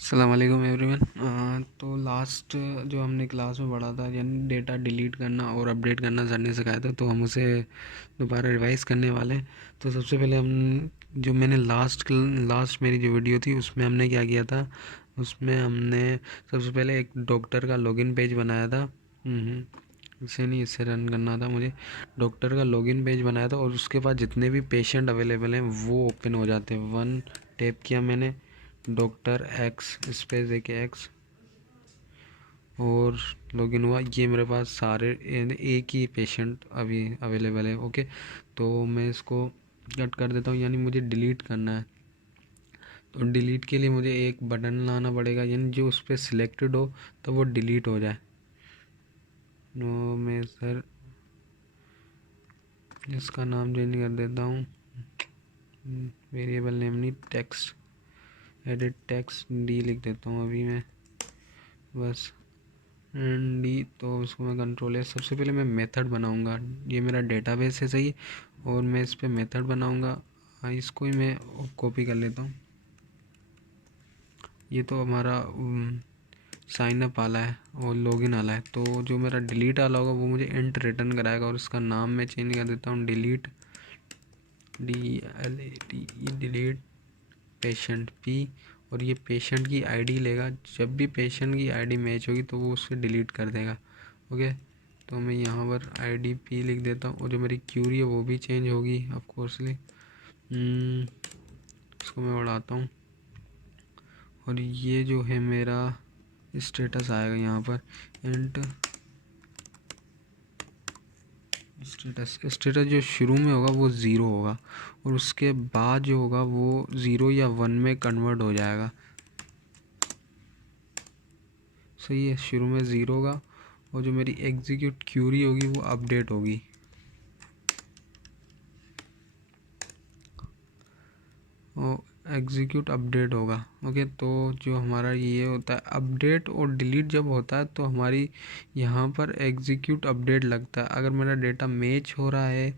अस्सलाम वालेकुम एवरीवन। तो लास्ट जो हमने क्लास में पढ़ा था यानी डेटा डिलीट करना और अपडेट करना सर ने सिखाया था, तो हम उसे दोबारा रिवाइज करने वाले हैं। तो सबसे पहले हम जो मैंने लास्ट मेरी जो वीडियो थी उसमें हमने क्या किया था, उसमें हमने सबसे पहले एक डॉक्टर का लॉगिन पेज बनाया था। इसे नहीं, इससे रन करना था मुझे। डॉक्टर का लॉगिन पेज बनाया था और उसके बाद जितने भी पेशेंट अवेलेबल हैं वो ओपन हो जाते हैं। वन टैप किया मैंने, डॉक्टर एक्स स्पेस देके एक्स, और लॉगिन हुआ। ये मेरे पास सारे एक ही पेशेंट अभी अवेलेबल है। ओके, तो मैं इसको कट कर देता हूँ, यानी मुझे डिलीट करना है। तो डिलीट के लिए मुझे एक बटन लाना पड़ेगा, यानी जो उस पर सिलेक्टेड हो तो वो डिलीट हो जाए। तो मैं सर इसका नाम चेंज कर देता हूँ, वेरिएबल नेम नहीं, टेक्स्ट, एडिट टेक्स्ट डी लिख देता हूँ अभी मैं, बस डी। तो उसको मैं कंट्रोल है, सबसे पहले मैं मेथड बनाऊंगा। ये मेरा डेटाबेस है, सही, और मैं इस पर मेथड बनाऊंगा। इसको ही मैं कॉपी कर लेता हूँ। ये तो हमारा साइन अप वाला है और लॉगिन वाला है। तो जो मेरा डिलीट वाला होगा वो मुझे इंट रिटर्न कराएगा, और इसका नाम मैं चेंज कर देता हूँ, delete, DLATE, delete patient P. और ये पेशेंट की आईडी लेगा, जब भी पेशेंट की आईडी मैच होगी तो वो उससे डिलीट कर देगा। ओके, तो मैं यहाँ पर आईडी पी लिख देता हूँ, और जो मेरी क्यूरी है वो भी चेंज होगी ऑफकोर्सली। इसको मैं बढ़ाता हूँ, और ये जो है मेरा स्टेटस आएगा यहाँ पर, इंट स्टेटस जो शुरू में होगा वो ज़ीरो होगा, और उसके बाद जो होगा वो ज़ीरो या वन में कन्वर्ट हो जाएगा। सही है, शुरू में ज़ीरो होगा, और जो मेरी एग्जीक्यूट क्यूरी होगी वो अपडेट होगी। और एग्जीक्यूट अपडेट होगा। ओके, तो जो हमारा ये होता है अपडेट और डिलीट जब होता है तो हमारी यहाँ पर एग्जीक्यूट अपडेट लगता है। अगर मेरा डेटा मैच हो रहा है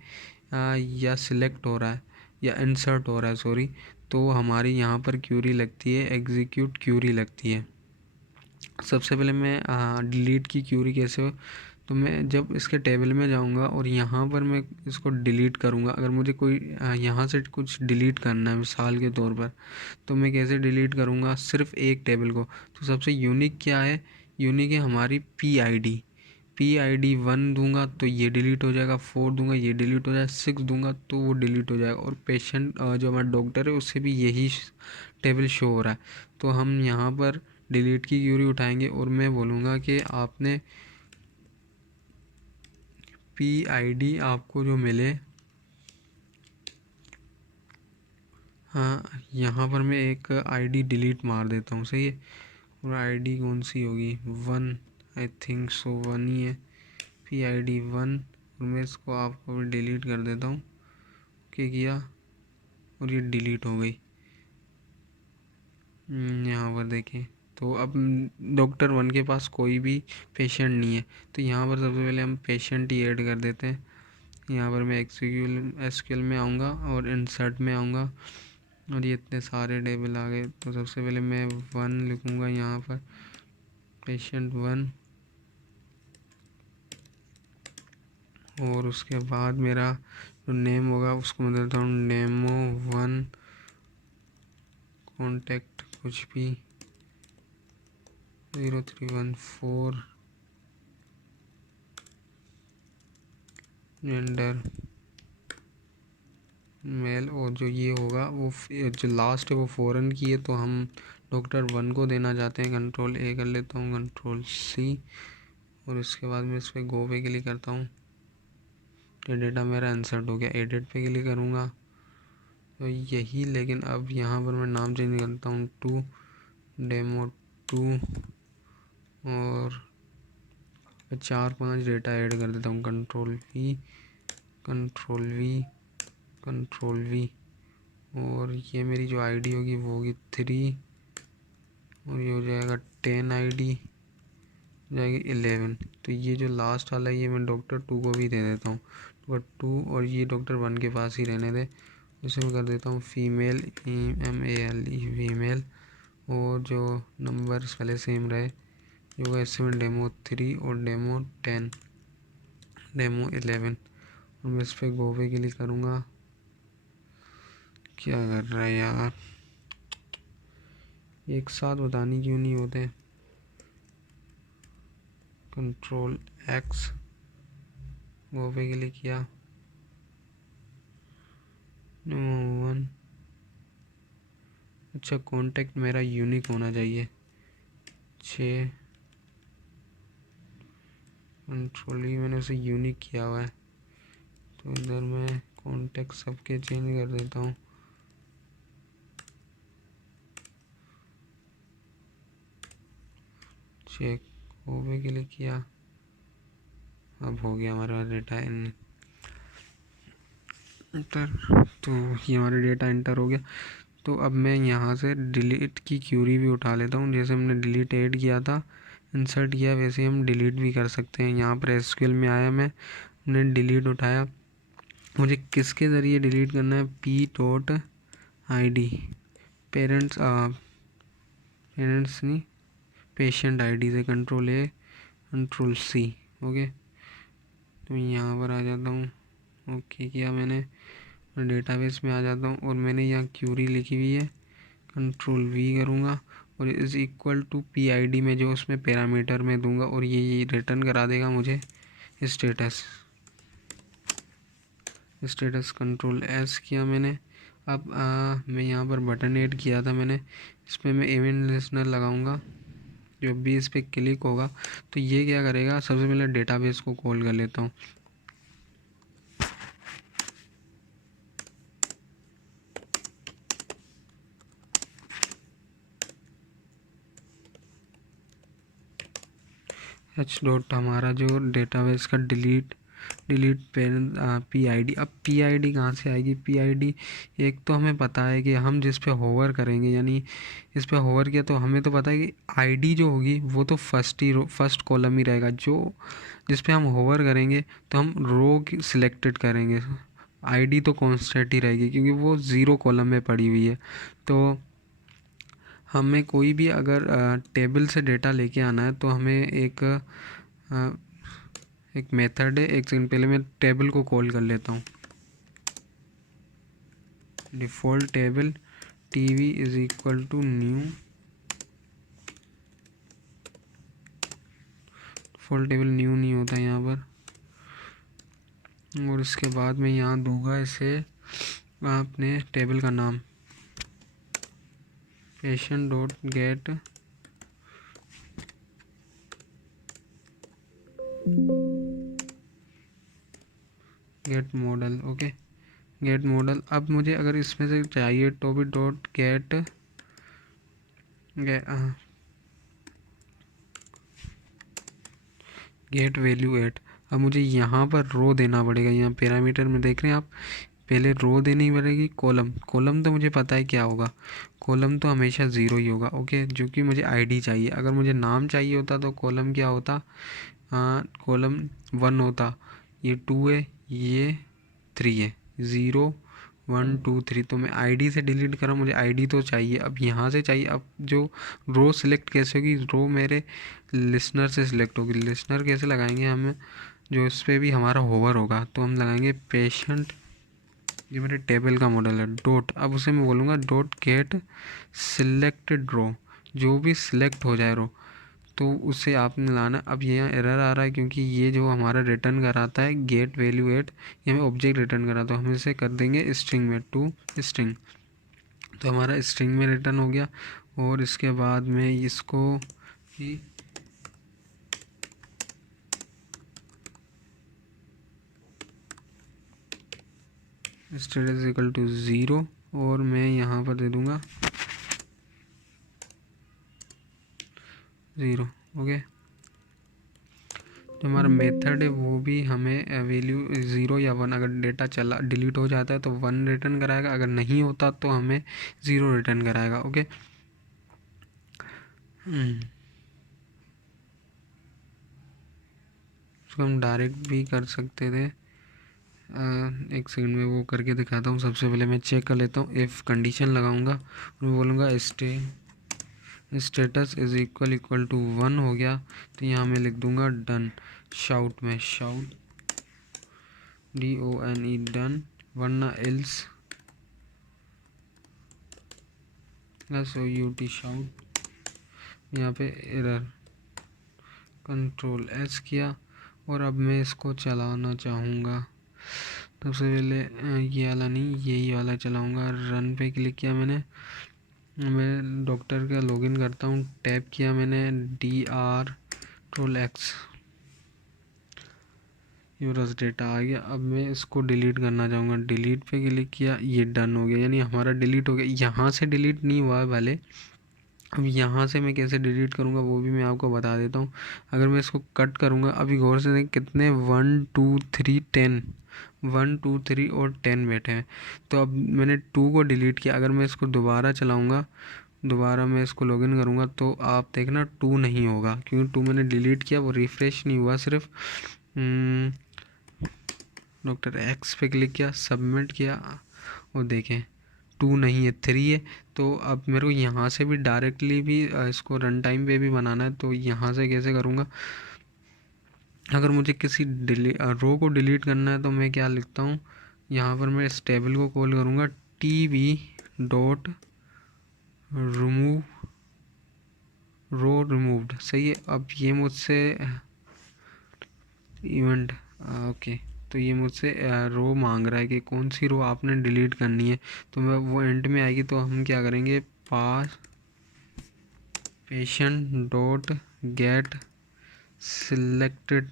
या सिलेक्ट हो रहा है या इंसर्ट हो रहा है, सॉरी, तो हमारी यहाँ पर क्यूरी लगती है, एग्जीक्यूट क्यूरी लगती है। सबसे पहले मैं डिलीट की क्यूरी कैसे हो, तो मैं जब इसके टेबल में जाऊंगा और यहाँ पर मैं इसको डिलीट करूँगा। अगर मुझे कोई यहाँ से कुछ डिलीट करना है मिसाल के तौर पर, तो मैं कैसे डिलीट करूँगा, सिर्फ एक टेबल को। तो सबसे यूनिक क्या है, यूनिक है हमारी PID 1 दूंगा तो ये डिलीट हो जाएगा, 4 दूंगा ये डिलीट हो जाएगा, 6 दूंगा तो वो डिलीट हो जाएगा। और पेशेंट जो हमारा डॉक्टर है उससे भी यही टेबल शो हो रहा है। तो हम यहाँ पर डिलीट की क्यूरी उठाएंगे और मैं बोलूँगा कि आपने PID आपको जो मिले, हाँ यहाँ पर मैं एक आईडी डिलीट मार देता हूँ, सही है। और आईडी कौन सी होगी, 1, आई थिंक सो 1 ही है, PID 1। और मैं इसको आपको डिलीट कर देता हूँ। क्या किया, और ये डिलीट हो गई। यहाँ पर देखें, तो अब डॉक्टर 1 के पास कोई भी पेशेंट नहीं है। तो यहाँ पर सबसे पहले हम पेशेंट ही ऐड कर देते हैं। यहाँ पर मैं SQL में आऊँगा और इंसर्ट में आऊँगा, और ये इतने सारे टेबल आ गए। तो सबसे पहले मैं 1 लिखूँगा यहाँ पर, पेशेंट 1, और उसके बाद मेरा जो नेम होगा उसको मैं देता हूँ डेमो 1, कॉन्टेक्ट कुछ भी 0314, जेंडर मेल। और जो ये होगा वो जो लास्ट है वो फॉरेन की है, तो हम डॉक्टर 1 को देना चाहते हैं। कंट्रोल A कर लेता हूँ, कंट्रोल C, और इसके बाद मैं इस पर गो पे क्लिक करता हूँ। ये डेटा मेरा इंसर्ट हो गया, एडिट पे क्लिक करूँगा तो यही। लेकिन अब यहाँ पर मैं नाम चेंज करता हूँ टू डेमो 2, और 4-5 डेटा ऐड कर देता हूँ, control V, control V, control V। और ये मेरी जो आईडी होगी वो होगी 3, और ये हो जाएगा 10, आईडी जाएगी 11। तो ये जो लास्ट वाला है ये मैं डॉक्टर 2 को भी दे देता हूँ, डॉक्टर 2, और ये डॉक्टर 1 के पास ही रहने दे। इसे मैं कर देता हूँ फीमेल, MALE फीमेल, और जो नंबर्स पहले सेम रहे, जो होगा इसमें डेमो 3 और डेमो 10, डेमो 11। और मैं इस पर गो पे क्लिक करूँगा। क्या कर रहा है यार, एक साथ बतानी क्यों नहीं होते। Ctrl+X, गो पे क्लिक किया, डेमो 1। अच्छा, कॉन्टेक्ट मेरा यूनिक होना चाहिए 6। कंट्रोल ही मैंने उसे यूनिक किया हुआ है, तो इधर मैं कॉन्टेक्ट सबके चेंज कर देता हूँ। चेक, वो भी क्लिक किया, अब हो गया हमारा डेटा एंटर। तो ये हमारा डेटा एंटर हो गया। तो अब मैं यहाँ से डिलीट की क्यूरी भी उठा लेता हूँ। जैसे हमने डिलीट ऐड किया था, इंसर्ट किया, वैसे ही हम डिलीट भी कर सकते हैं। यहाँ पर एसक्यूएल में आया, मैंने डिलीट उठाया। मुझे किसके ज़रिए डिलीट करना है, p.id, पेरेंट्स नहीं, पेशेंट आईडी से Ctrl+A Ctrl+C। ओके, तो यहाँ पर आ जाता हूँ, ओके किया मैंने, डेटाबेस में आ जाता हूँ और मैंने यहाँ क्यूरी लिखी हुई है, Ctrl+V करूँगा और इज़ इक्वल टू PID में जो उसमें पैरामीटर में दूंगा और ये रिटर्न करा देगा मुझे स्टेटस। Ctrl+S किया मैंने। अब मैं यहाँ पर बटन ऐड किया था मैंने, इस पर मैं इवेंट लिस्नर लगाऊंगा। जब भी इस पर क्लिक होगा तो ये क्या करेगा, सबसे पहले डेटाबेस को कॉल कर लेता हूँ। h. हमारा जो डेटाबेस का डिलीट पेरेंट PID। अब PID कहाँ से आएगी, PID एक तो हमें पता है कि हम जिस पे होवर करेंगे, यानी इस पे होवर किया तो हमें तो पता है कि ID जो होगी वो तो फर्स्ट कॉलम ही रहेगा। जो जिस पे हम होवर करेंगे तो हम रो की सिलेक्टेड करेंगे, ID तो कॉन्स्टेंट ही रहेगी क्योंकि वो 0 कॉलम में पड़ी हुई है। तो हमें कोई भी अगर टेबल से डेटा लेके आना है तो हमें एक मेथड है। एक सेकंड पहले मैं टेबल को कॉल कर लेता हूँ। Default table TV is equal to new, default table new नहीं होता यहाँ पर। और इसके बाद मैं यहाँ दूंगा इसे अपने टेबल का नाम, patient.get model. Okay, gate model. अब मुझे अगर इसमें से चाहिए तो भी .get गेट वैल्यू 8। अब मुझे यहाँ पर रो देना पड़ेगा। यहाँ पैरामीटर में देख रहे हैं आप, पहले रो देनी पड़ेगी। कॉलम तो मुझे पता है क्या होगा, कॉलम तो हमेशा 0 ही होगा। ओके, जो कि मुझे ID चाहिए। अगर मुझे नाम चाहिए होता तो कॉलम क्या होता, कॉलम 1 होता, ये 2 है, ये 3 है, 0 1 2 3। तो मैं ID से डिलीट करा, मुझे ID तो चाहिए। अब यहाँ से चाहिए। अब जो रो सिलेक्ट कैसे होगी, रो मेरे लिसनर से सिलेक्ट होगी। लिसनर कैसे लगाएंगे हम, जो इस पर भी हमारा होवर होगा, तो हम लगाएंगे पेशेंट, ये मेरे टेबल का मॉडल है, डॉट। अब उसे मैं बोलूँगा .get सिलेक्टेड रो, जो भी सिलेक्ट हो जाए रो तो उसे आपने लाना। अब यहाँ एरर आ रहा है क्योंकि ये जो हमारा रिटर्न कराता है गेट वैल्यू 8, ये हमें ऑब्जेक्ट रिटर्न करा, तो हम इसे कर देंगे स्ट्रिंग में, टू स्ट्रिंग। तो हमारा स्ट्रिंग में रिटर्न हो गया। और इसके बाद में इसको ही स्टेटस इक्वल टू 0 और मैं यहाँ पर दे दूँगा 0। ओके, जो हमारा मेथड है वो भी हमें वैल्यू 0 या 1, अगर डेटा चला डिलीट हो जाता है तो 1 रिटर्न कराएगा, अगर नहीं होता तो हमें 0 रिटर्न कराएगा। ओके, उसको हम डायरेक्ट भी कर सकते थे। एक सेकंड में वो करके दिखाता हूँ। सबसे पहले मैं चेक कर लेता हूँ, इफ़ कंडीशन लगाऊंगा और मैं बोलूँगा स्टेटस इज इक्वल टू 1 हो गया, तो यहाँ मैं लिख दूंगा डन। शाउट में शाउट DONE डन, वरना एल्स SOUT शाउट। यहाँ पे एरर, कंट्रोल S किया और अब मैं इसको चलाना चाहूँगा। सबसे पहले ये वाला नहीं, यही वाला चलाऊँगा। रन पे क्लिक किया मैंने, मैं डॉक्टर का लॉगिन करता हूँ, टैप किया मैंने DR यूरस डेटा आ गया। अब मैं इसको डिलीट करना चाहूँगा, डिलीट पे क्लिक किया, ये डन हो गया, यानी हमारा डिलीट हो गया। यहाँ से डिलीट नहीं हुआ है भले, अब यहाँ से मैं कैसे डिलीट करूँगा वो भी मैं आपको बता देता हूँ। अगर मैं इसको कट करूँगा, अभी गौर से देखें कितने 1 2 3 10, 1 2 3 और 10 बैठे हैं। तो अब मैंने 2 को डिलीट किया, अगर मैं इसको दोबारा चलाऊँगा, दोबारा मैं इसको लॉगिन करूँगा, तो आप देखना 2 नहीं होगा, क्योंकि 2 मैंने डिलीट किया, वो रिफ़्रेश नहीं हुआ। सिर्फ डॉक्टर X पे क्लिक किया, सबमिट किया और देखें 2 नहीं है, 3 है। तो अब मेरे को यहाँ से भी डायरेक्टली भी इसको रन टाइम पे भी बनाना है, तो यहाँ से कैसे करूँगा। अगर मुझे किसी रो को डिलीट करना है तो मैं क्या लिखता हूँ, यहाँ पर मैं इस टेबल को कॉल करूँगा TB डॉट रिमूव रो रिमूव्ड। सही है। अब ये मुझसे इवेंट ओके, तो ये मुझसे रो मांग रहा है कि कौन सी रो आपने डिलीट करनी है, तो मैं वो एंड में आएगी। तो हम क्या करेंगे, pass patient dot get selected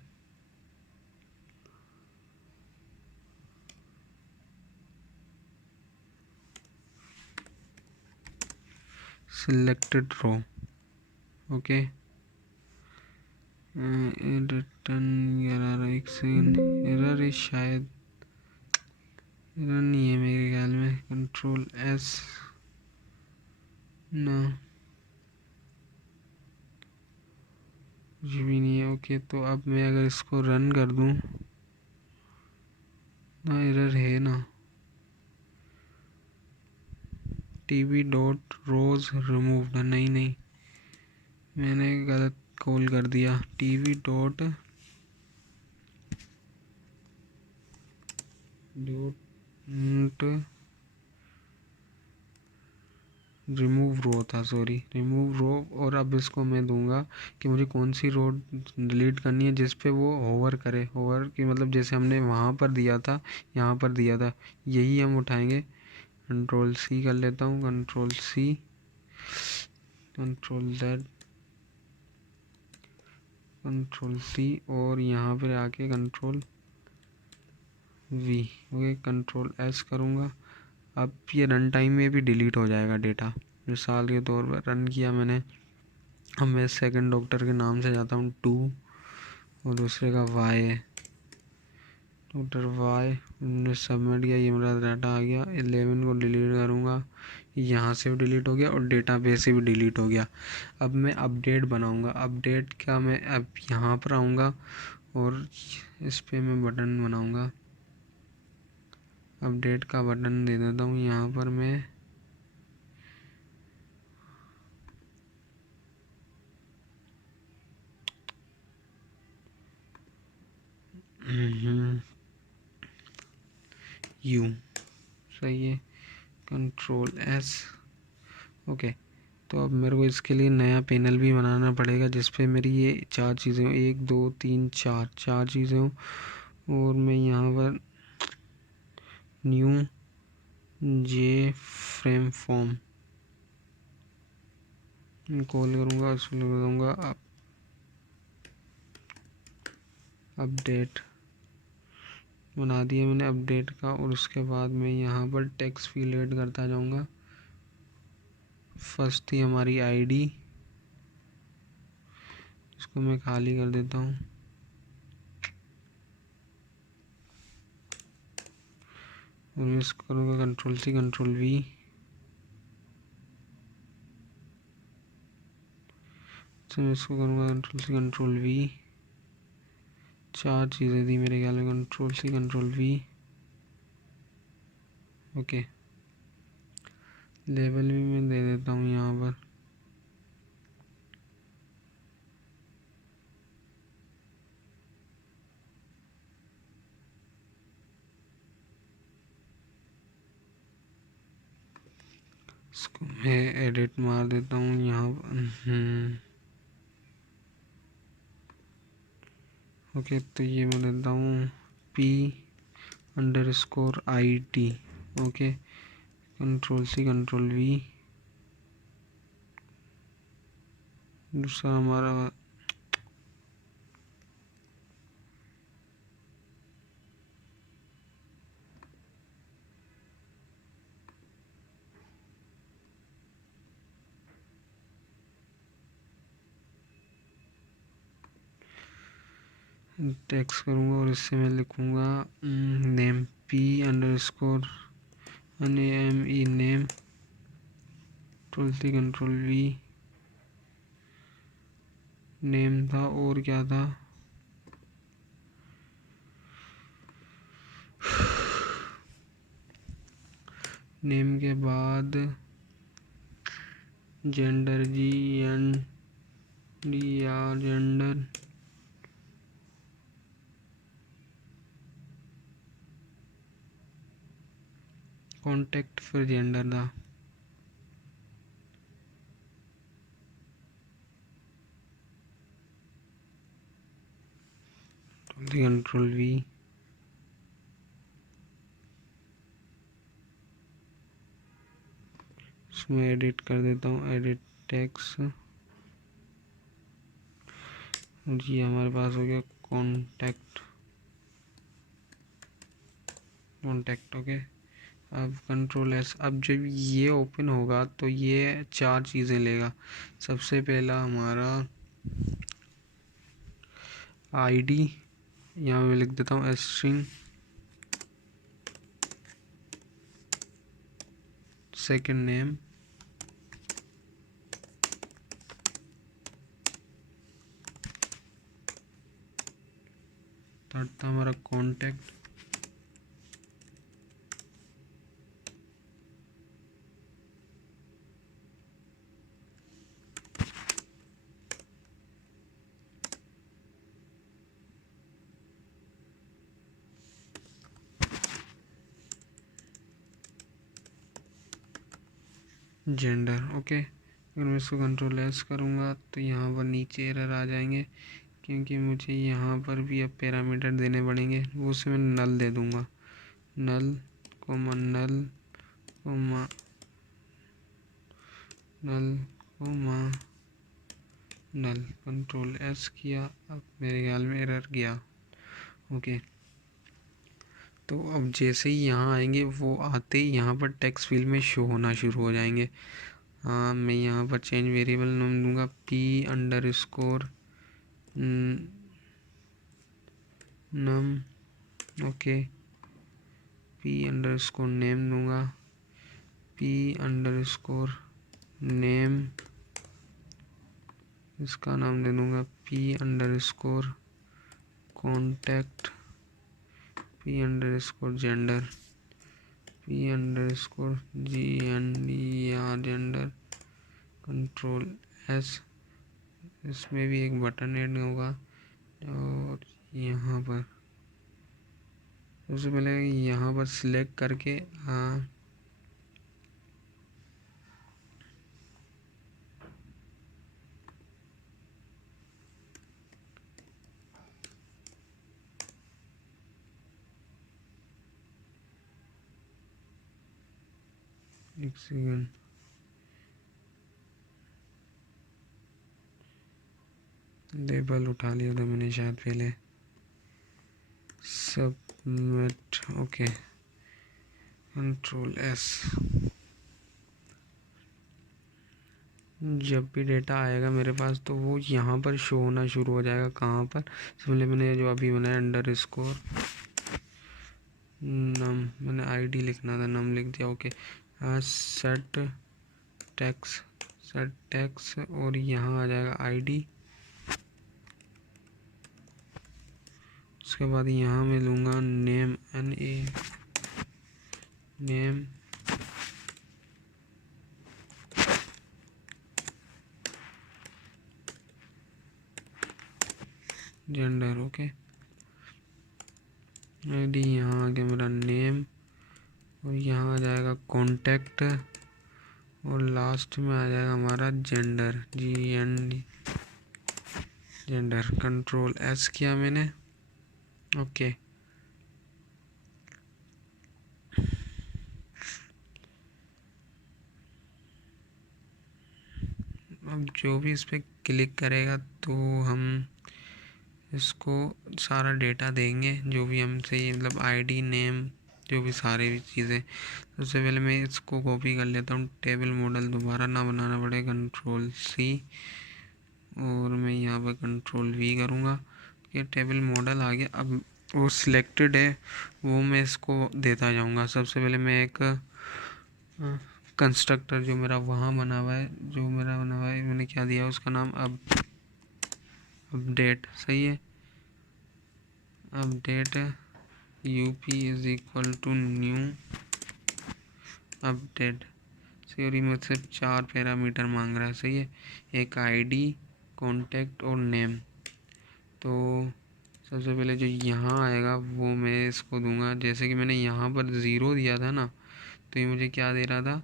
selected row. Okay, return error, एक सेकेंड, एरर शायद एरर नहीं है मेरे ख्याल में, कंट्रोल S ना, कुछ भी नहीं है। ओके, तो अब मैं अगर इसको रन कर दूं, ना एरर है ना, TB डॉट रोज रिमूव्ड, नहीं नहीं, मैंने गलत कॉल कर दिया। TB डॉट रिमूव रो था, सॉरी, रिमूव रो। और अब इसको मैं दूंगा कि मुझे कौन सी रो डिलीट करनी है जिस पे वो होवर करे, होवर की मतलब जैसे हमने वहाँ पर दिया था, यहाँ पर दिया था, यही हम उठाएंगे। कंट्रोल C कर लेता हूँ, control C, control Z, control C, और यहाँ पर आके control V। Okay, control S करूँगा। अब ये रन टाइम में भी डिलीट हो जाएगा डेटा। मिसाल के तौर पर रन किया मैंने, अब मैं सेकंड डॉक्टर के नाम से जाता हूँ 2 और दूसरे का Y है, डॉक्टर Y। मैंने सबमिट किया, ये मेरा डाटा आ गया। 11 को डिलीट करूँगा, यहाँ से भी डिलीट हो गया और डेटा बेस से भी डिलीट हो गया। अब मैं अपडेट बनाऊँगा, अपडेट का मैं अब यहाँ पर आऊँगा और इस पर मैं बटन बनाऊँगा, अपडेट का बटन दे देता हूँ यहाँ पर मैं। U सही है, कंट्रोल S। ओके, तो अब मेरे को इसके लिए नया पैनल भी बनाना पड़ेगा जिसपे मेरी ये 4 चीज़ें हों, 1 2 3 4, 4 चीज़ें हों। और मैं यहाँ पर new J frame form call करूँगा, उसको लिख दूँगा अपडेट। बना दिया मैंने अपडेट का, और उसके बाद मैं यहाँ पर टेक्स्ट फील्ड ऐड करता जाऊँगा। फर्स्ट थी हमारी ID, इसको मैं खाली कर देता हूँ। और मैं इसको करूँगा कंट्रोल C कंट्रोल V, तो मैं इसको करूँगा कंट्रोल C कंट्रोल V। 4 चीज़ें थी मेरे ख्याल में, control C control V। Okay, level भी मैं दे देता हूँ यहाँ पर इसको मैं एडिट मार देता हूँ यहाँ। ओके, तो ये मैं देता हूँ P_ID। Okay, Ctrl+C Ctrl+V। दूसरा हमारा टेक्स्ट करूँगा और इससे मैं लिखूँगा name P_NAME name. Ctrl+C Ctrl+V name था और क्या था, नेम के बाद जेंडर GNDR जेंडर। कॉन्टेक्ट फिर जेंडर था। Ctrl+V इसमें एडिट कर देता हूँ, एडिट टेक्स्ट। जी हमारे पास हो गया कॉन्टैक्ट। ओके, अब Ctrl+S। अब जब ये ओपन होगा तो ये 4 चीज़ें लेगा। सबसे पहला हमारा ID, यहाँ मैं लिख देता हूँ स्ट्रिंग। सेकंड नेम, थर्ड था हमारा कॉन्टैक्ट, जेंडर। ओके, अगर मैं इसको Ctrl+S करूँगा तो यहाँ पर नीचे एरर आ जाएंगे, क्योंकि मुझे यहाँ पर भी अब पैरामीटर देने पड़ेंगे। वो उसे मैं नल दे दूँगा, नल कोमा नल कोमा नल कोमा नल। Ctrl+S किया, अब मेरे ख्याल में एरर गया। ओके, तो अब जैसे ही यहाँ आएंगे वो आते ही यहाँ पर टेक्स्ट फील्ड में शो होना शुरू हो जाएंगे। हाँ, मैं यहाँ पर चेंज वेरिएबल नाम दूंगा P_num। ओके, P_name दूंगा, P_name। इसका नाम दे दूंगा P_contact, P_gender, P_GNDR gender. Ctrl+S। इसमें भी एक बटन ऐड होगा और यहाँ पर सबसे पहले यहाँ पर सिलेक्ट करके एक सेकेंड, लेबल उठा लिया था मैंने शायद पहले। सबमिट। Okay, Ctrl+S। जब भी डेटा आएगा मेरे पास तो वो यहाँ पर शो होना शुरू हो जाएगा। कहाँ पर, पहले मैंने जो अभी बनाया _ नम, मैंने ID लिखना था, नम लिख दिया। ओके, सेट टेक्स्ट और यहाँ आ जाएगा ID। उसके बाद यहाँ मैं लूँगा name, name, gender. Okay, ID यहाँ आ गया मेरा नेम और यहाँ आ जाएगा कॉन्टैक्ट और लास्ट में आ जाएगा हमारा gender, GND gender. Control S किया मैंने, ओके। अब जो भी इस पर क्लिक करेगा तो हम इसको सारा डेटा देंगे, जो भी हमसे मतलब ID, नेम, जो भी सारी भी चीज़ें। सबसे पहले मैं इसको कॉपी कर लेता हूँ, टेबल मॉडल दोबारा ना बनाना पड़े, कंट्रोल C, और मैं यहाँ पर कंट्रोल V करूँगा। ये टेबल मॉडल आ गया। अब वो सिलेक्टेड है, वो मैं इसको देता जाऊँगा। सबसे पहले मैं एक कंस्ट्रक्टर जो मेरा वहाँ बना हुआ है, मैंने क्या दिया उसका नाम, अपडेट, सही है, update UP is equal to new update. Sorry, मुझसे 4 पैरामीटर मांग रहा है, सही है, एक ID, कॉन्टैक्ट और नेम। तो सबसे पहले जो यहाँ आएगा वो मैं इसको दूंगा। जैसे कि मैंने यहाँ पर 0 दिया था ना, तो ये मुझे क्या दे रहा था,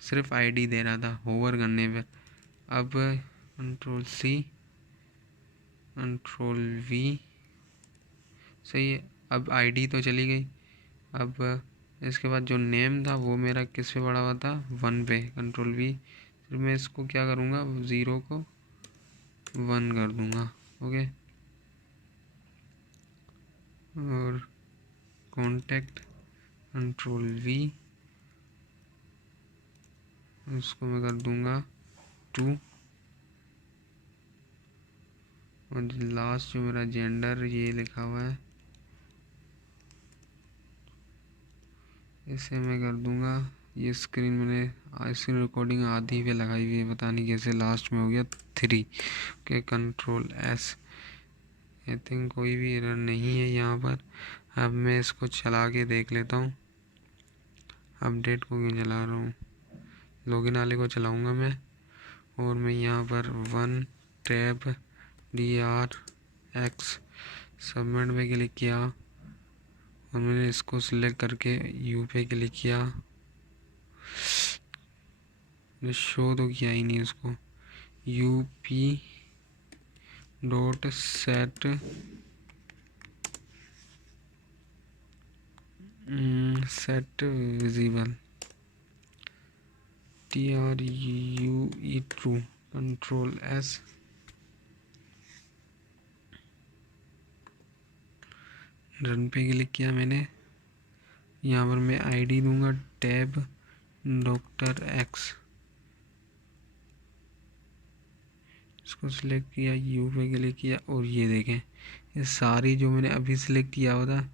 सिर्फ ID दे रहा था होवर करने पर। अब कंट्रोल C, कंट्रोल V, सही है। अब ID तो चली गई। अब इसके बाद जो नेम था वो मेरा किस पे पड़ा हुआ था, 1 पे, कंट्रोल V। फिर मैं इसको क्या करूँगा, 0 को 1 कर दूँगा, ओके। और कॉन्टैक्ट, कंट्रोल V, इसको मैं कर दूँगा 2। और लास्ट जो मेरा जेंडर ये लिखा हुआ है, इसे मैं कर दूँगा, ये स्क्रीन मैंने स्क्रीन रिकॉर्डिंग आधी पे लगाई हुई है, पता नहीं कैसे लास्ट में हो गया 3 के। Control S। आई थिंक कोई भी एरर नहीं है यहाँ पर। अब मैं इसको चला के देख लेता हूँ, अपडेट को क्यों चला रहा हूँ, लॉगिन वाले को चलाऊँगा मैं। और मैं यहाँ पर 1 टैब DRX सबमिट पे क्लिक किया, और मैंने इसको सिलेक्ट करके U पे क्लिक किया। शो तो किया ही नहीं इसको, UP dot set set visible, TRUE true, control S। Run पे क्लिक किया मैंने। यहाँ पर मैं ID दूंगा टैब डॉक्टर X, इसको सिलेक्ट किया, U पे क्लिक किया, और ये देखें ये सारी जो मैंने अभी सिलेक्ट किया हुआ था,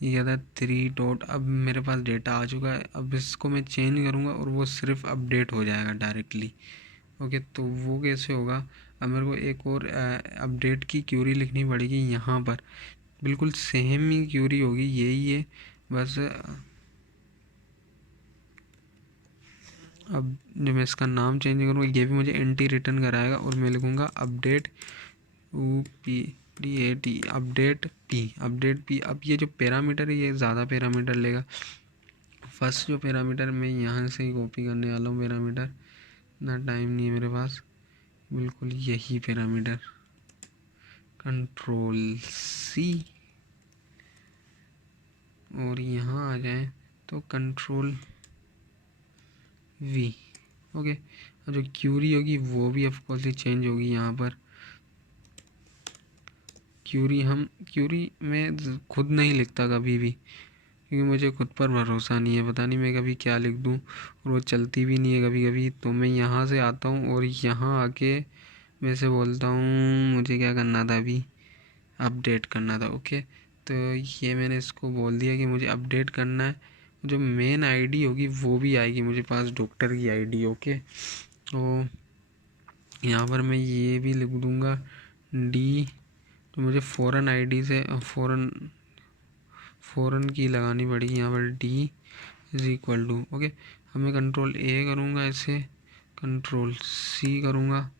ये क्या था 3 डॉट। अब मेरे पास डेटा आ चुका है। अब इसको मैं चेंज करूँगा और वो सिर्फ अपडेट हो जाएगा डायरेक्टली, ओके। तो वो कैसे होगा, अब मेरे को एक और अपडेट की क्यूरी लिखनी पड़ेगी यहाँ पर, बिल्कुल सेम ही क्यूरी होगी, यही है बस। अब जब मैं इसका नाम चेंज करूँगा, ये भी मुझे एंटी रिटर्न कराएगा, और मैं लिखूँगा अपडेट UPDAT, अपडेट P। अब ये जो पैरामीटर है ये ज़्यादा पैरामीटर लेगा। फर्स्ट जो पैरामीटर मैं यहाँ से ही कॉपी करने वाला हूँ पैरामीटर, इतना टाइम नहीं है मेरे पास, बिल्कुल यही पैरामीटर, कंट्रोल C। और यहाँ आ जाए तो कंट्रोल V, ओके। और जो क्यूरी होगी वो भी ऑफकोर्स ही चेंज होगी। यहाँ पर क्यूरी मैं खुद नहीं लिखता कभी भी, क्योंकि मुझे खुद पर भरोसा नहीं है, पता नहीं मैं कभी क्या लिख दूँ और वो चलती भी नहीं है कभी कभी। तो मैं यहाँ से आता हूँ और यहाँ आके मैं से बोलता हूँ मुझे क्या करना था, अभी अपडेट करना था, ओके। तो ये मैंने इसको बोल दिया कि मुझे अपडेट करना है। जो मेन ID होगी वो भी आएगी मुझे पास, डॉक्टर की ID, ओके। तो यहाँ पर मैं ये भी लिख दूँगा D, तो मुझे फ़ॉरन ID से फ़ॉरन की लगानी पड़ेगी यहाँ पर, D is equal to, okay. अब मैं कंट्रोल A करूँगा, इसे कंट्रोल C करूँगा,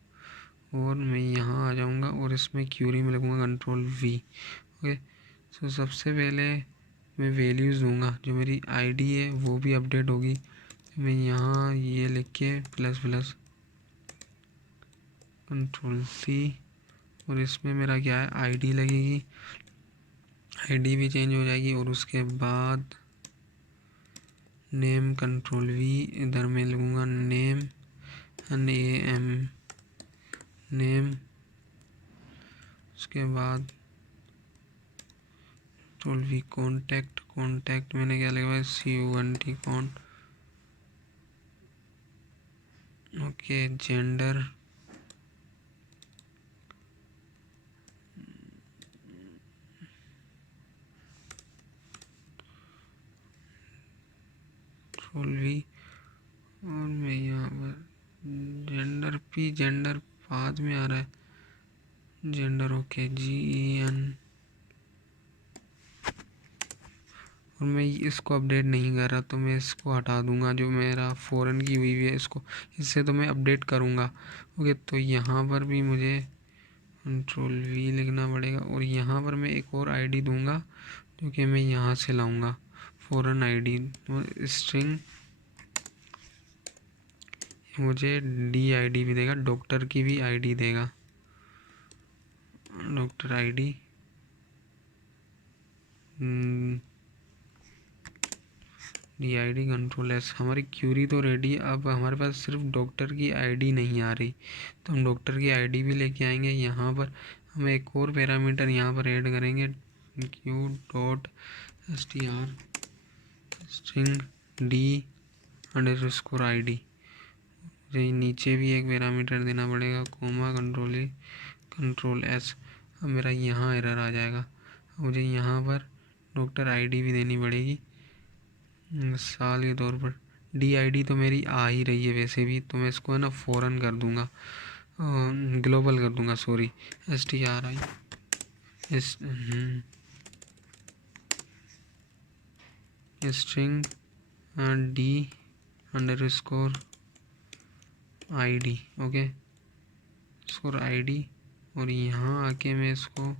और मैं यहाँ आ जाऊँगा और इसमें क्यूरी में लिखूँगा कंट्रोल V, ओके। तो सबसे पहले मैं वैल्यूज़ दूँगा, जो मेरी ID है वो भी अपडेट होगी, मैं यहाँ ये लिख के प्लस प्लस कंट्रोल सी, और इसमें मेरा क्या है आईडी लगेगी, आईडी भी चेंज हो जाएगी। और उसके बाद नेम कंट्रोल वी, इधर मैं लगूँगा नेम NAM नेम। उसके बाद कंट्रोल वी कॉन्टैक्ट, कॉन्टैक्ट मैंने क्या लगा CONT con. Okay gender, control V, और मैं यहाँ पर जेंडर पी, जेंडर बाद में आ रहा है जेंडर। ओके GEN, और मैं इसको अपडेट नहीं कर रहा तो मैं इसको हटा दूंगा, जो मेरा फ़ॉरेन की हुई है इसको, इससे तो मैं अपडेट करूंगा। ओके तो यहाँ पर भी मुझे कंट्रोल वी लिखना पड़ेगा, और यहाँ पर मैं एक और आईडी दूंगा जो कि मैं यहाँ से लाऊंगा फ़ॉरेन आईडी, और स्ट्रिंग मुझे DID भी देगा, डॉक्टर की भी आईडी देगा, doctor ID DID control S। हमारी क्यूरी तो रेडी, अब हमारे पास सिर्फ डॉक्टर की आईडी नहीं आ रही, तो हम डॉक्टर की आईडी भी लेके आएंगे। यहाँ पर हम एक और पैरामीटर यहाँ पर ऐड करेंगे Q.str स्ट्रिंग D_ID। मुझे नीचे भी एक पैरामीटर देना पड़ेगा कोमा कंट्रोल S। अब मेरा यहाँ एरर आ जाएगा, मुझे यहाँ पर डॉक्टर आईडी भी देनी पड़ेगी साल के तौर पर। DID तो मेरी आ ही रही है वैसे भी, तो मैं इसको है ना फ़ॉरेन कर दूंगा, ग्लोबल कर दूंगा, sorry STRI string D_ID। Okay score ID, और यहाँ आके मैं इसको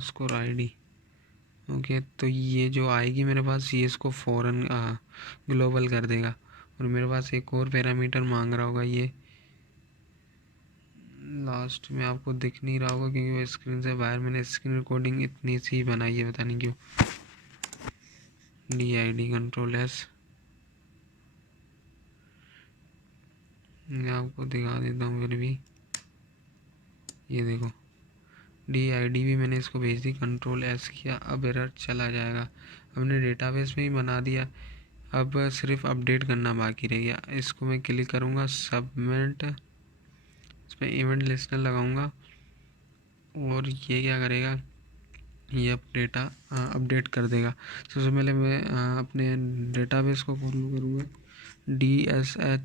स्कोर ID। ओके तो ये जो आएगी मेरे पास, ये इसको फ़ॉरेन ग्लोबल कर देगा। और मेरे पास एक और पैरामीटर मांग रहा होगा, ये लास्ट में आपको दिख नहीं रहा होगा क्योंकि वो स्क्रीन से बाहर, मैंने स्क्रीन रिकॉर्डिंग इतनी सी बनाई है, पता नहीं क्यों। DID कंट्रोल S, मैं आपको दिखा देता हूँ फिर भी, ये देखो DID भी मैंने इसको भेज दी, कंट्रोल S किया, अब एरर चला जाएगा। हमने डेटाबेस में ही बना दिया, अब सिर्फ अपडेट करना बाकी रह गया। इसको मैं क्लिक करूँगा सबमिट, इस पर इवेंट लिस्टनर लगाऊंगा, और ये क्या करेगा, ये अपडेट कर देगा। सबसे पहले मैं अपने डेटाबेस को फॉलो करूँगा DSHM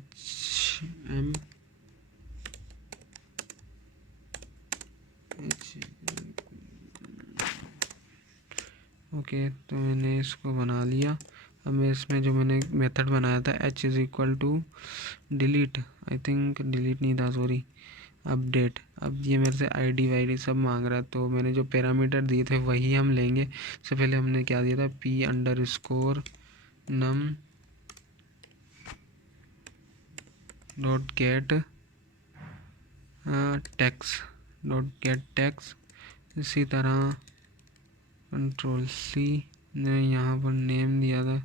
ओके तो मैंने इसको बना लिया। अब मैं इसमें जो मैंने मेथड बनाया था H=, delete, I think delete नहीं था, सॉरी अपडेट। अब ये मेरे से आईडी वाईडी सब मांग रहा है, तो मैंने जो पैरामीटर दिए थे वही हम लेंगे। सबसे पहले हमने क्या दिया था P_num .get text। इसी तरह कंट्रोल C ने यहाँ पर नेम दिया था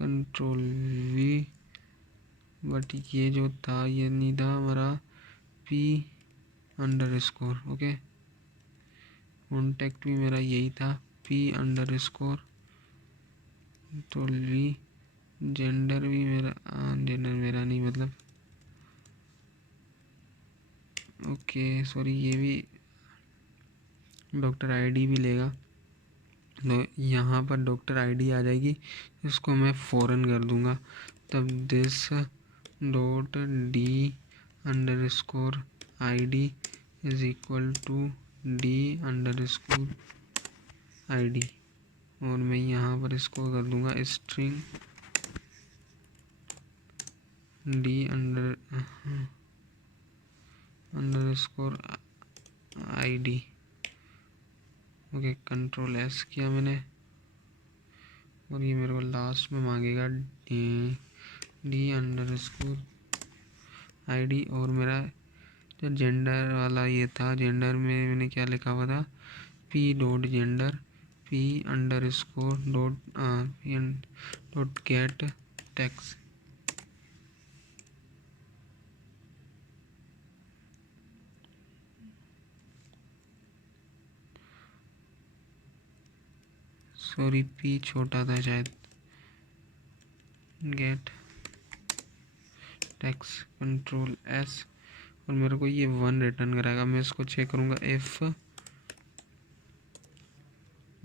कंट्रोल V, बट ये जो था ये नहीं था हमारा P_, ओके कॉन्टैक्ट भी मेरा यही था P_, कंट्रोल V। जेंडर भी मेरा जेंडर मेरा नहीं, मतलब ओके सॉरी, ये भी डॉक्टर आईडी भी लेगा, तो यहाँ पर डॉक्टर आईडी आ जाएगी, इसको मैं फ़ॉरेन कर दूँगा। तब this.D_ID is equal to D_ID, और मैं यहाँ पर इसको कर दूँगा string d_id। Okay, control S किया मैंने और ये मेरे को लास्ट में मांगेगा d_id। और मेरा जो जेंडर वाला ये था, जेंडर में मैंने क्या लिखा हुआ था, p.gender p_get text। Sorry, p छोटा था शायद। गेट टेक्स्ट, कंट्रोल एस और मेरे को ये 1 रिटर्न कराएगा। मैं इसको चेक करूँगा इफ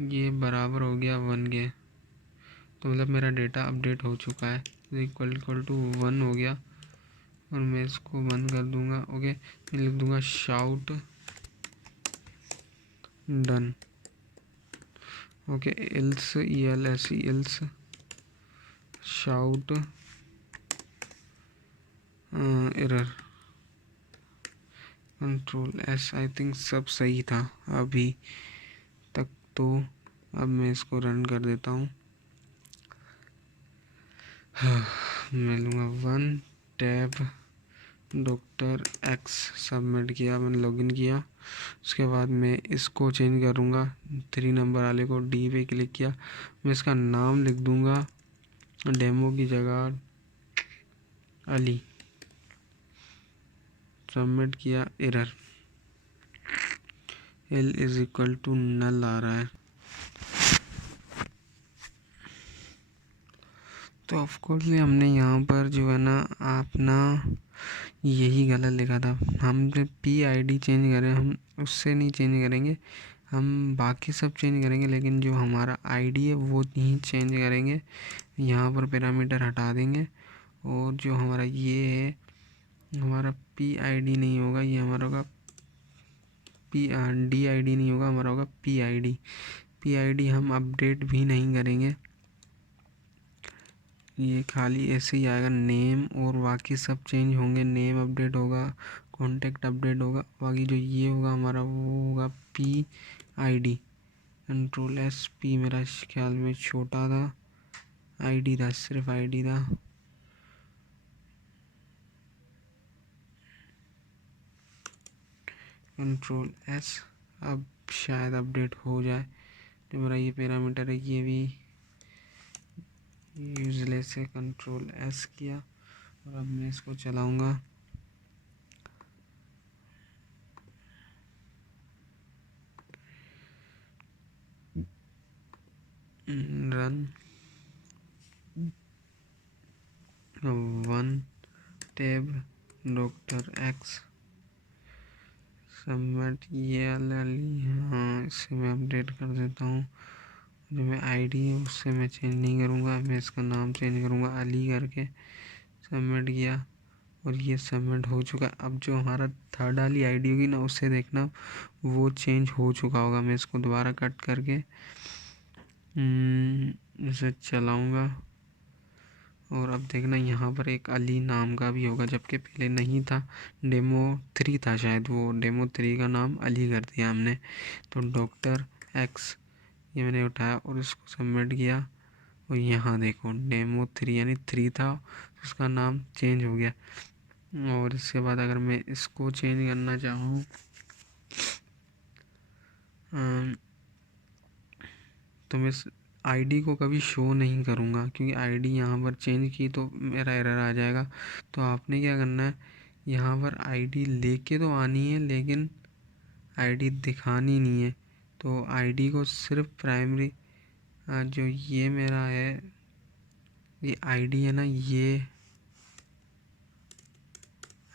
ये बराबर हो गया 1 के, तो मतलब मेरा डेटा अपडेट हो चुका है, इक्वल टू 1 हो गया और मैं इसको बंद कर दूंगा। ओके, मैं लिख दूंगा shout done. Okay, else else shout error, control S. I think सब सही था अभी तक, तो अब मैं इसको रन कर देता हूँ। मैं लूँगा 1 टैब डॉक्टर एक्स, सबमिट किया, मैंने लॉगिन किया। उसके बाद मैं इसको चेंज करूँगा, 3 नंबर वाले को डी पे क्लिक किया। मैं इसका नाम लिख दूँगा डेमो की जगह अली, सबमिट किया। एरर L = नल आ रहा है। तो ऑफकोर्स हमने यहाँ पर जो है ना अपना यही गलत लिखा था। हम PID चेंज करें, हम उससे नहीं चेंज करेंगे, हम बाकी सब चेंज करेंगे, लेकिन जो हमारा ID है वो नहीं चेंज करेंगे। यहाँ पर पैरामीटर हटा देंगे और जो हमारा ये है, हमारा PID नहीं होगा, ये हमारा होगा DID नहीं होगा, हमारा होगा PID हम अपडेट भी नहीं करेंगे, ये खाली ऐसे ही आएगा। नेम और बाकी सब चेंज होंगे, नेम अपडेट होगा, कॉन्टेक्ट अपडेट होगा, बाकी जो ये होगा हमारा वो होगा PID। कंट्रोल एस, पी मेरा ख्याल में छोटा था, ID था, सिर्फ ID था। कंट्रोल एस, अब शायद अपडेट हो जाए। जो मेरा ये पैरामीटर है ये भी यूजलेस है। कंट्रोल एस किया और अब मैं इसको चलाऊंगा। Run 1 tab doctor x, submit. ये हाँ, इससे मैं अपडेट कर देता हूँ। जो मैं ID है उससे मैं चेंज नहीं करूँगा, मैं इसका नाम चेंज करूँगा अली करके। सबमिट किया और ये सबमिट हो चुका। अब जो हमारा थर्ड वाली ID होगी ना, उससे देखना वो चेंज हो चुका होगा। मैं इसको दोबारा कट करके इसे चलाऊँगा और अब देखना यहाँ पर एक अली नाम का भी होगा, जबकि पहले नहीं था, डेमो 3 था शायद, वो डेमो 3 का नाम अली कर दिया हमने। तो डॉक्टर एक्स ये मैंने उठाया और इसको सबमिट किया और यहाँ देखो डेमो 3 यानी 3 था, उसका नाम चेंज हो गया। और इसके बाद अगर मैं इसको चेंज करना चाहूँ तो मैं ID को कभी शो नहीं करूँगा, क्योंकि ID यहाँ पर चेंज की तो मेरा एरर आ जाएगा। तो आपने क्या करना है, यहाँ पर ID लेके तो आनी है लेकिन ID दिखानी नहीं है। तो ID को सिर्फ प्राइमरी जो ये मेरा है, ये ID है ना, ये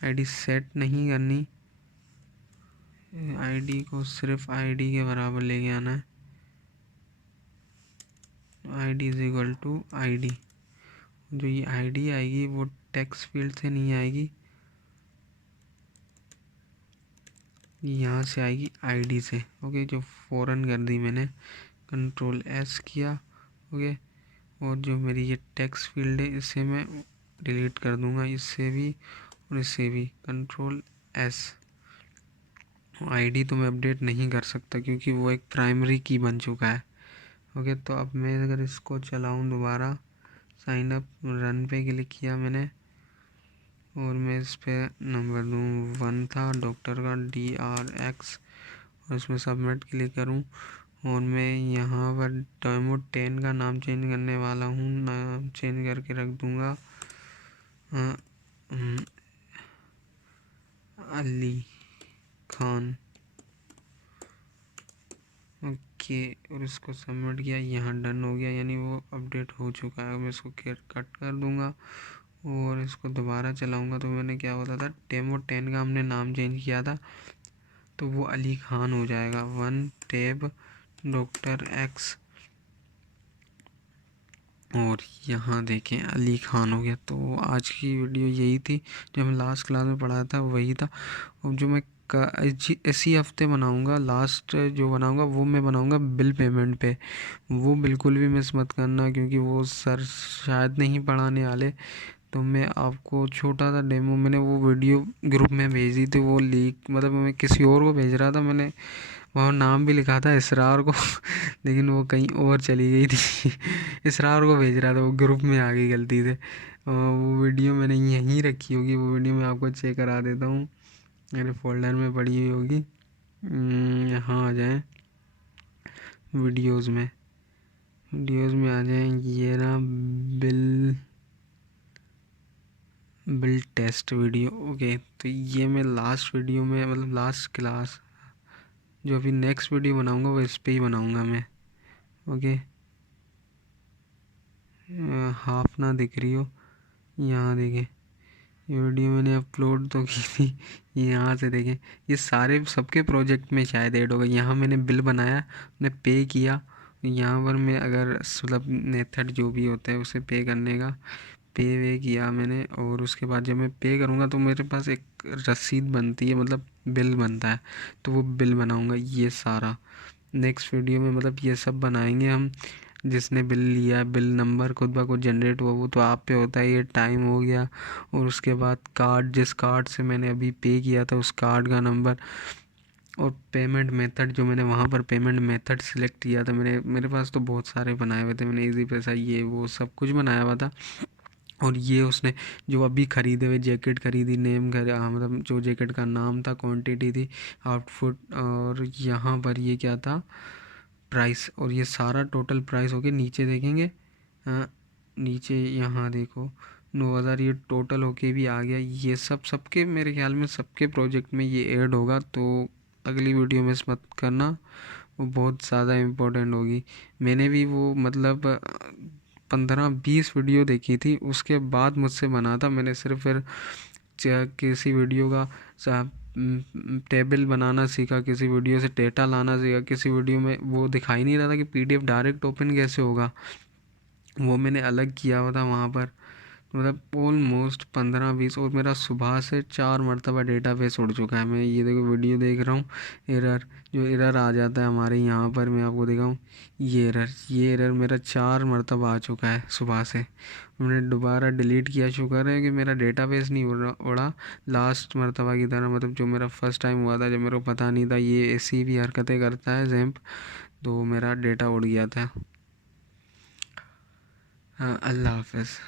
ID सेट नहीं करनी, ID को सिर्फ ID के बराबर लेके आना है। ID = ID। जो ये ID आएगी वो टेक्स्ट फील्ड से नहीं आएगी, यहाँ से आएगी ID से। ओके, जो फ़ौरन कर दी मैंने, कंट्रोल एस किया। ओके, और जो मेरी ये टेक्स्ट फील्ड है इसे मैं डिलीट कर दूंगा, इससे भी और इससे भी। Ctrl+S। आईडी तो मैं अपडेट नहीं कर सकता क्योंकि वो एक प्राइमरी की बन चुका है। ओके, तो अब मैं अगर इसको चलाऊं दोबारा, साइन अप रन पे क्लिक किया मैंने और मैं इस पे नंबर दूं 1 था डॉक्टर का DRX और इसमें सबमिट क्लिक करूं और मैं यहाँ पर डेमो 10 का नाम चेंज करने वाला हूँ। नाम चेंज करके रख दूंगा अली खान। ओके, और इसको सबमिट किया, यहाँ डन हो गया, यानी वो अपडेट हो चुका है। मैं इसको कट कर दूंगा और इसको दोबारा चलाऊंगा। तो मैंने क्या बोला था, डेमो 10 का हमने नाम चेंज किया था, तो वो अली खान हो जाएगा। 1 टैब डॉक्टर X और यहाँ देखें अली खान हो गया। तो आज की वीडियो यही थी, जो मैं लास्ट क्लास में पढ़ाया था वही था। और जो मैं इसी हफ्ते बनाऊंगा, लास्ट जो बनाऊंगा वो मैं बनाऊंगा बिल पेमेंट पे। वो बिल्कुल भी मिस मत करना क्योंकि वो सर शायद नहीं पढ़ाने वाले। तो मैं आपको छोटा सा डेमो, मैंने वो वीडियो ग्रुप में भेजी थी, वो लीक मतलब मैं किसी और को भेज रहा था, मैंने वहाँ नाम भी लिखा था इसरार को लेकिन वो कहीं और चली गई थी इसरार को भेज रहा था, वो ग्रुप में आ गई गलती से। वो वीडियो मैंने यहीं रखी होगी, वो वीडियो मैं आपको चेक करा देता हूँ, मेरे फोल्डर में पड़ी हुई होगी। यहाँ आ जाएं, वीडियोज़ में आ जाएं, ये ना बिल टेस्ट वीडियो। ओके, तो ये मैं लास्ट वीडियो में मतलब लास्ट क्लास जो अभी नेक्स्ट वीडियो बनाऊंगा वो इस पे ही बनाऊंगा मैं। ओके, हाफ ना दिख रही हो, यहाँ देखें, ये वीडियो मैंने अपलोड तो की थी, यहाँ से देखें, ये सारे सबके प्रोजेक्ट में शायद ऐड होगा। यहाँ मैंने बिल बनाया, मैंने पे किया, यहाँ पर मैं अगर मतलब मेथड जो भी होता है उसे पे करने का पे वे किया मैंने। और उसके बाद जब मैं पे करूँगा तो मेरे पास एक रसीद बनती है, मतलब बिल बनता है, तो वो बिल बनाऊँगा ये सारा नेक्स्ट वीडियो में। मतलब ये सब बनाएंगे हम, जिसने बिल लिया, बिल नंबर खुद ब खुद जनरेट हुआ वो तो आप पे होता है। ये टाइम हो गया और उसके बाद कार्ड, जिस कार्ड से मैंने अभी पे किया था उस कार्ड का नंबर और पेमेंट मेथड, जो मैंने वहाँ पर पेमेंट मेथड सिलेक्ट किया था। मेरे पास तो बहुत सारे बनाए हुए थे, मैंने इजी पैसा ये वो सब कुछ बनाया हुआ था। और ये उसने जो अभी ख़रीदे हुए जैकेट खरीदी, नेम मतलब जो जैकेट का नाम था, क्वांटिटी थी, आउटफुट, और यहाँ पर ये क्या था, प्राइस। और ये सारा टोटल प्राइस हो गया। नीचे देखेंगे, हाँ नीचे यहाँ देखो 9,000 ये टोटल होके भी आ गया। ये सब सबके मेरे ख्याल में सबके प्रोजेक्ट में ये ऐड होगा। तो अगली वीडियो मिस मत करना, वो बहुत ज़्यादा इम्पोर्टेंट होगी। मैंने भी वो मतलब 15-20 वीडियो देखी थी, उसके बाद मुझसे बना था। मैंने सिर्फ फिर किसी वीडियो का टेबल बनाना सीखा, किसी वीडियो से डेटा लाना सीखा, किसी वीडियो में वो दिखाई नहीं रहा था कि PDF डायरेक्ट ओपन कैसे होगा, वो मैंने अलग किया हुआ था वहाँ पर। मतलब ऑलमोस्ट 15-20, और मेरा सुबह से 4 मरतबा डेटाबेस उड़ चुका है। मैं ये देखो वीडियो देख रहा हूँ, एरर जो एरर आ जाता है हमारे यहाँ पर, मैं आपको दिखाऊँ, ये एरर मेरा 4 मरतबा आ चुका है सुबह से। मैंने दोबारा डिलीट किया, शुक्र है कि मेरा डेटाबेस नहीं उड़ा लास्ट मरतबा की तरह। मतलब जो मेरा फर्स्ट टाइम हुआ था, जब मेरे को पता नहीं था ये ऐसी भी हरकतें करता है जैम्प, तो मेरा डेटा उड़ गया था। हाँ, अल्लाह हाफ़िज़।